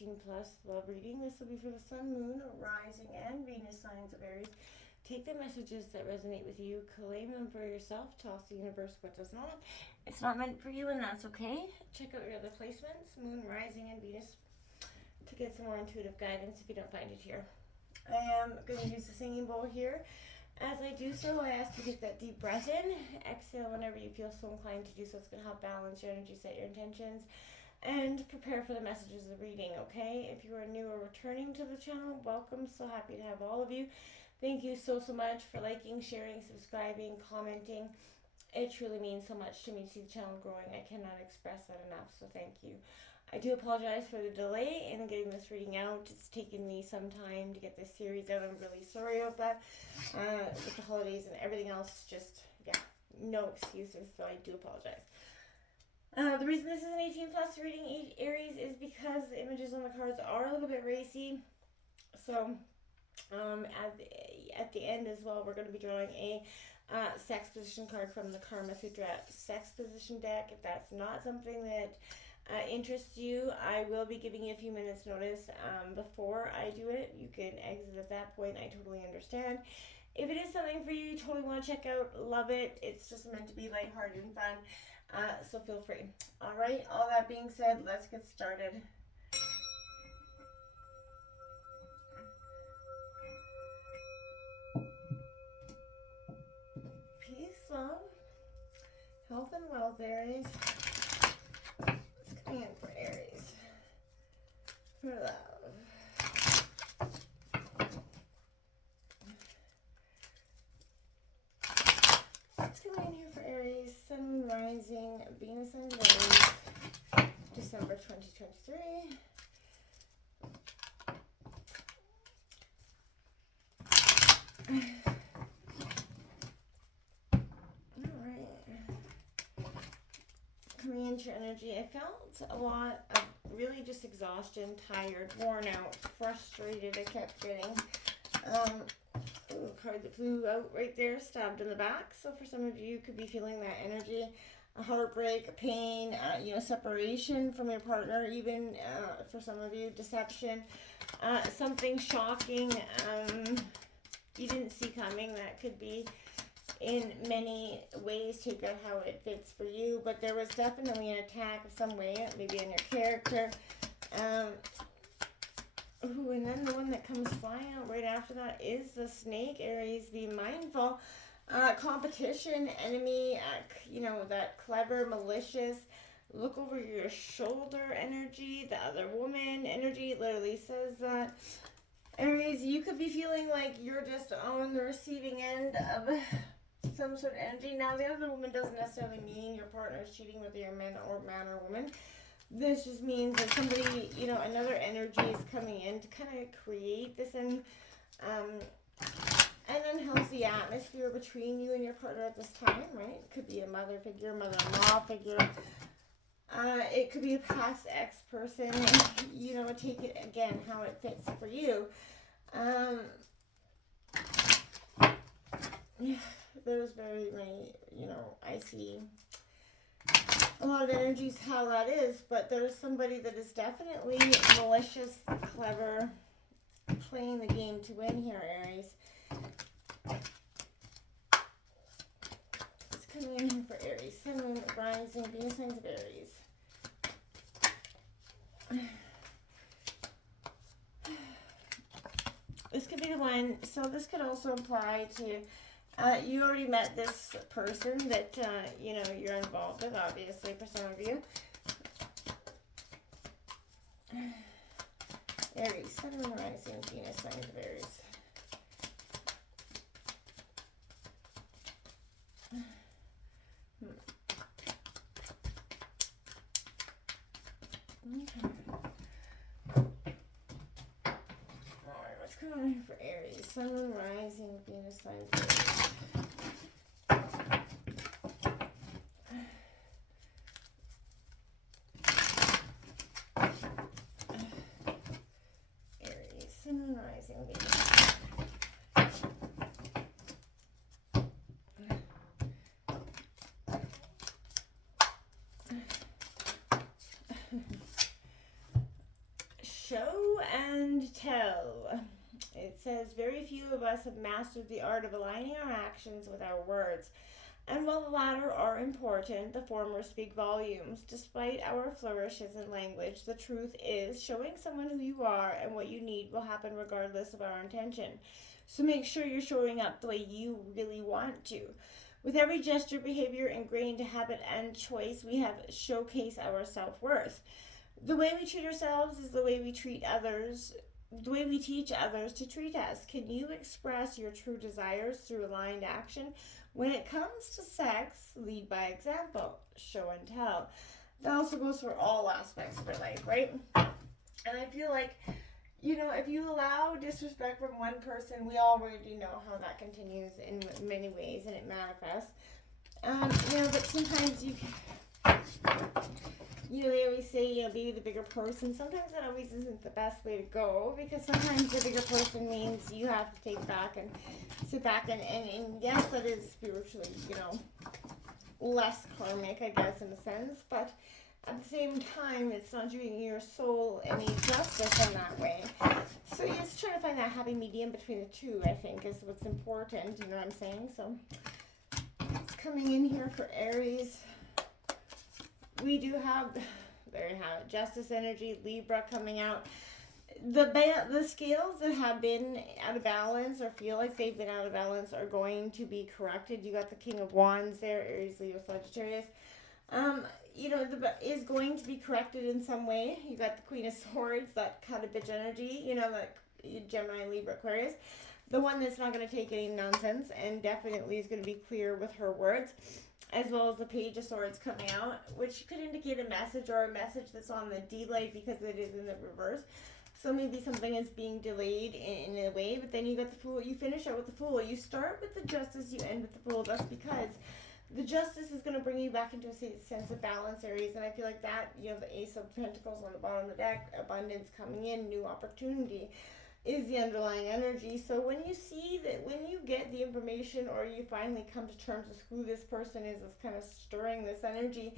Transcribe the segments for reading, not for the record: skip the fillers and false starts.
18 plus love reading. This will be for the sun, moon, rising, and Venus signs of Aries. Take the messages that resonate with you, claim them for yourself, toss the universe what does not. It's not meant for you, and that's okay. Check out your other placements, moon, rising, and Venus, to get some more intuitive guidance if you don't find it here. I am going to use the singing bowl here. As I do so, I ask you to take that deep breath in. Exhale whenever you feel so inclined to do so. It's going to help balance your energy, set your intentions, and prepare for the messages of the reading, okay? If you are new or returning to the channel, welcome. So happy to have all of you. Thank you so much for liking, sharing, subscribing, commenting. It truly means so much to me to see the channel growing. I cannot express that enough, so thank you. I do apologize for the delay in getting this reading out. It's taken me some time to get this series out. I'm really sorry about that. With the holidays and everything else, just, yeah, no excuses, so I do apologize. The reason this is an 18 plus reading, Aries, is because the images on the cards are a little bit racy. So, at the end as well, we're going to be drawing a sex position card from the Karma Sutra sex position deck. If that's not something that interests you, I will be giving you a few minutes notice before I do it. You can exit at that point. I totally understand. If it is something for you, you totally want to check out, love it. It's just meant to be lighthearted and fun, so feel free. All right, all that being said, let's get started. Peace, love, health, and wealth, Aries. It's coming in for Aries. For love. It's coming in here for Aries, sun, rising, Venus, and Aries, December 2023. Coming into your energy, I felt a lot of really just exhaustion, tired, worn out, frustrated. I kept getting a card that flew out right there, stabbed in the back. So for some of you, you could be feeling that energy, a heartbreak, a pain, separation from your partner, even for some of you, deception, something shocking you didn't see coming. That could be in many ways. Take out how it fits for you, but there was definitely an attack of some way, maybe on your character. Ooh, and then the one that comes flying out right after that is the snake, Aries. Be mindful. Competition, enemy, that clever, malicious, look over your shoulder energy, the other woman energy. It literally says that. Aries, you could be feeling like you're just on the receiving end of some sort of energy. Now, the other woman doesn't necessarily mean your partner is cheating, whether you're man or woman. This just means that somebody, another energy is coming in to kind of create this an unhealthy atmosphere between you and your partner at this time, right? It could be a mother figure, mother-in-law figure. It could be a past ex-person. Take it, again, how it fits for you. There's very many, I see a lot of energies how that is, but there's somebody that is definitely malicious, clever, playing the game to win here, Aries. It's coming in here for Aries. Sun, moon, rising, Venus, signs of Aries. This could be the one. So this could also apply to you already met this person that you're involved with, obviously, for some of you. Aries, sun, moon, rising, Venus, signs of Aries. Okay. Alright, what's going on here for Aries? Sun, moon, rising, Venus, signs of Aries. Aries, sun, moon, rising, Venus. show and tell. It says, very few of us have mastered the art of aligning our actions with our words. And while the latter are important, the former speak volumes. Despite our flourishes in language, the truth is showing someone who you are and what you need will happen regardless of our intention. So make sure you're showing up the way you really want to. With every gesture, behavior, ingrained habit, and choice, we have showcased our self-worth. The way we treat ourselves is the way we treat others, the way we teach others to treat us. Can you express your true desires through aligned action? When it comes to sex, lead by example, show and tell. That also goes for all aspects of your life, right? And I feel like, if you allow disrespect from one person, we already know how that continues in many ways and it manifests. But sometimes they always say, be the bigger person. Sometimes that always isn't the best way to go, because sometimes the bigger person means you have to take back and sit back and yes, that is spiritually, less karmic, I guess, in a sense, but at the same time, it's not doing your soul any justice in that way. So you're just trying to find that happy medium between the two, I think, is what's important, you know what I'm saying? So it's coming in here for Aries. We do have, there you have it, Justice energy, Libra coming out. The scales that have been out of balance or feel like they've been out of balance are going to be corrected. You got the King of Wands there, Aries, Leo, Sagittarius. Is going to be corrected in some way. You got the Queen of Swords, that kind of bitch energy, like Gemini, Libra, Aquarius. The one that's not going to take any nonsense and definitely is going to be clear with her words. As well as the Page of Swords coming out, which could indicate a message or a message that's on the delay because it is in the reverse. So maybe something is being delayed in a way, but then you got the Fool. You finish out with the Fool. You start with the Justice, you end with the Fool. That's because the Justice is going to bring you back into a sense of balance, Aries. And I feel like that, the Ace of Pentacles on the bottom of the deck, abundance coming in, new opportunity, is the underlying energy. So when you see that, when you get the information or you finally come to terms with who this person is that's kind of stirring this energy,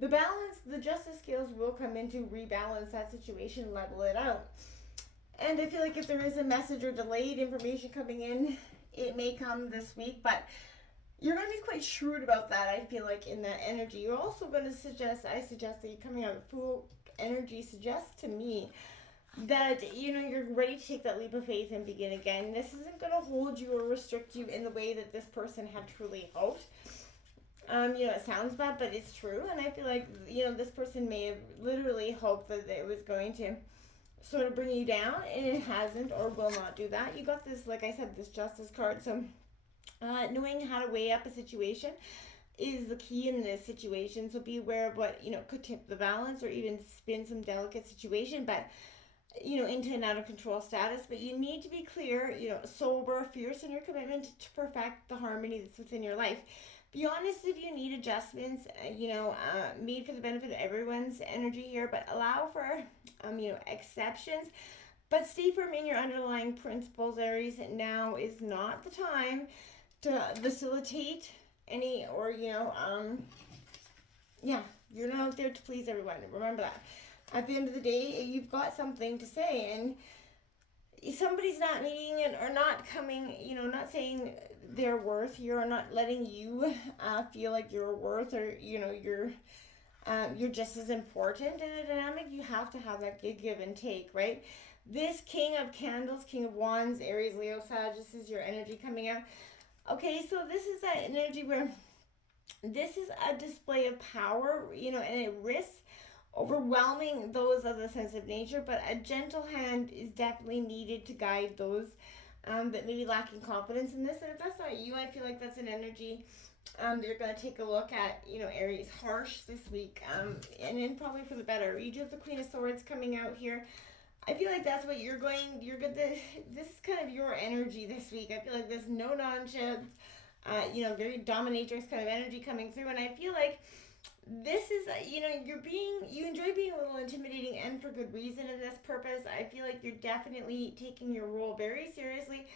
the balance, the justice scales will come in to rebalance that situation, level it out. And I feel like if there is a message or delayed information coming in, it may come this week, but you're going to be quite shrewd about that, I feel like, in that energy. You're also going to suggest that you coming out of Fool energy suggests to me that, you're ready to take that leap of faith and begin again. This isn't going to hold you or restrict you in the way that this person had truly hoped. It sounds bad, but it's true. And I feel like, this person may have literally hoped that it was going to sort of bring you down, and it hasn't or will not do that. You got this, like I said, this Justice card. So knowing how to weigh up a situation is the key in this situation. So be aware of what, could tip the balance or even spin some delicate situation. But into an out of control status, but you need to be clear, sober, fierce in your commitment to perfect the harmony that's within your life. Be honest if you need adjustments, made for the benefit of everyone's energy here, but allow for, exceptions, but stay firm in your underlying principles, Aries. Now is not the time to facilitate any, or, you're not out there to please everyone. Remember that. At the end of the day, you've got something to say, and somebody's not meeting it or not coming, not saying their worth. You're not letting you feel like you're worth, or, you're just as important in a dynamic. You have to have that give and take, right? This King of Candles, King of Wands, Aries, Leo, Sag, this is your energy coming out. Okay, so this is that energy where this is a display of power, and it risks overwhelming those of the sensitive nature, but a gentle hand is definitely needed to guide those that may be lacking confidence in this. And if that's not you, I feel like that's an energy you're going to take a look at, Aries, harsh this week, and then probably for the better. You do have the Queen of Swords coming out here. I feel like that's what you're good. This is kind of your energy this week. I feel like there's no nonsense, very dominatrix kind of energy coming through, and I feel like this is, you enjoy being a little intimidating, and for good reason in this purpose. I feel like you're definitely taking your role very seriously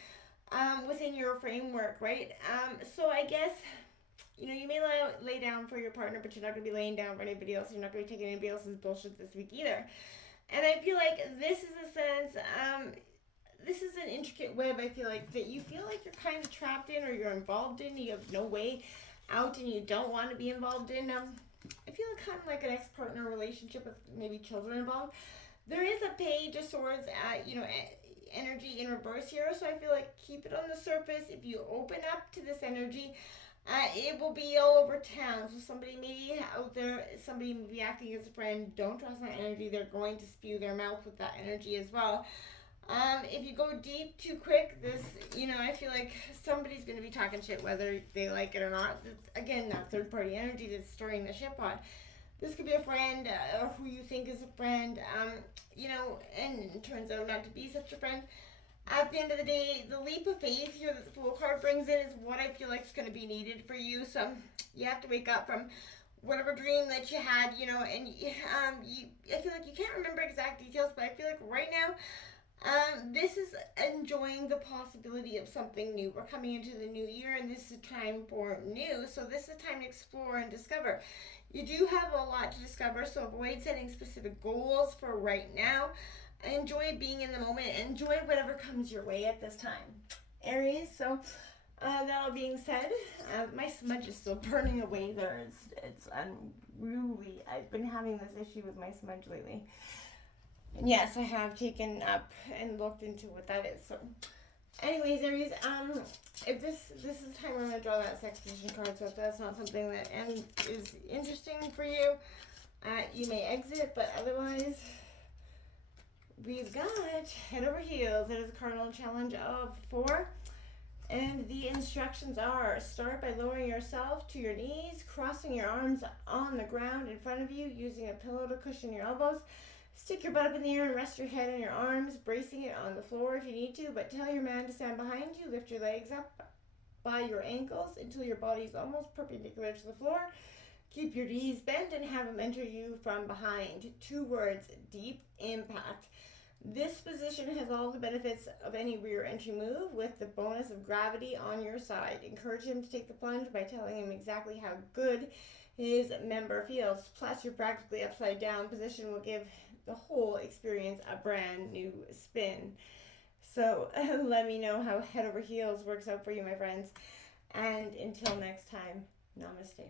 within your framework, right? So I guess, you may lay down for your partner, but you're not going to be laying down for anybody else. You're not going to be taking anybody else's bullshit this week either. And I feel like this is a sense, this is an intricate web, I feel like, that you feel like you're kind of trapped in or you're involved in. You have no way out and you don't want to be involved in. I feel kind of like an ex-partner relationship with maybe children involved. There is a page of swords, energy in reverse here, so I feel like keep it on the surface. If you open up to this energy, it will be all over town. So somebody maybe out there, somebody may be acting as a friend. Don't trust that energy. They're going to spew their mouth with that energy as well. If you go deep too quick, this, I feel like somebody's going to be talking shit whether they like it or not. Again, that third party energy that's stirring the shit pot. This could be a friend or who you think is a friend, and it turns out not to be such a friend. At the end of the day, the leap of faith here that the Fool card brings in is what I feel like is going to be needed for you. So you have to wake up from whatever dream that you had, and I feel like you can't remember exact details, but I feel like right now, this is enjoying the possibility of something new. We're coming into the new year, and this is a time for new. So this is a time to explore and discover. You do have a lot to discover, so avoid setting specific goals for right now. Enjoy being in the moment. Enjoy whatever comes your way at this time, Aries. So that all being said, my smudge is still burning away there. It's unruly. I've been having this issue with my smudge lately. And yes, I have taken up and looked into what that is. So, anyways, Aries, if this is the time we're gonna draw that sex position card. So if that's not something that is interesting for you, you may exit. But otherwise, we've got head over heels. It is a cardinal challenge of 4. And the instructions are start by lowering yourself to your knees, crossing your arms on the ground in front of you, using a pillow to cushion your elbows. Stick your butt up in the air and rest your head on your arms, bracing it on the floor if you need to, but tell your man to stand behind you. Lift your legs up by your ankles until your body is almost perpendicular to the floor. Keep your knees bent and have him enter you from behind. 2 words, deep impact. This position has all the benefits of any rear entry move with the bonus of gravity on your side. Encourage him to take the plunge by telling him exactly how good his member feels. Plus, your practically upside down position will give the whole experience a brand new spin. So let me know how head over heels works out for you, my friends. And until next time, namaste.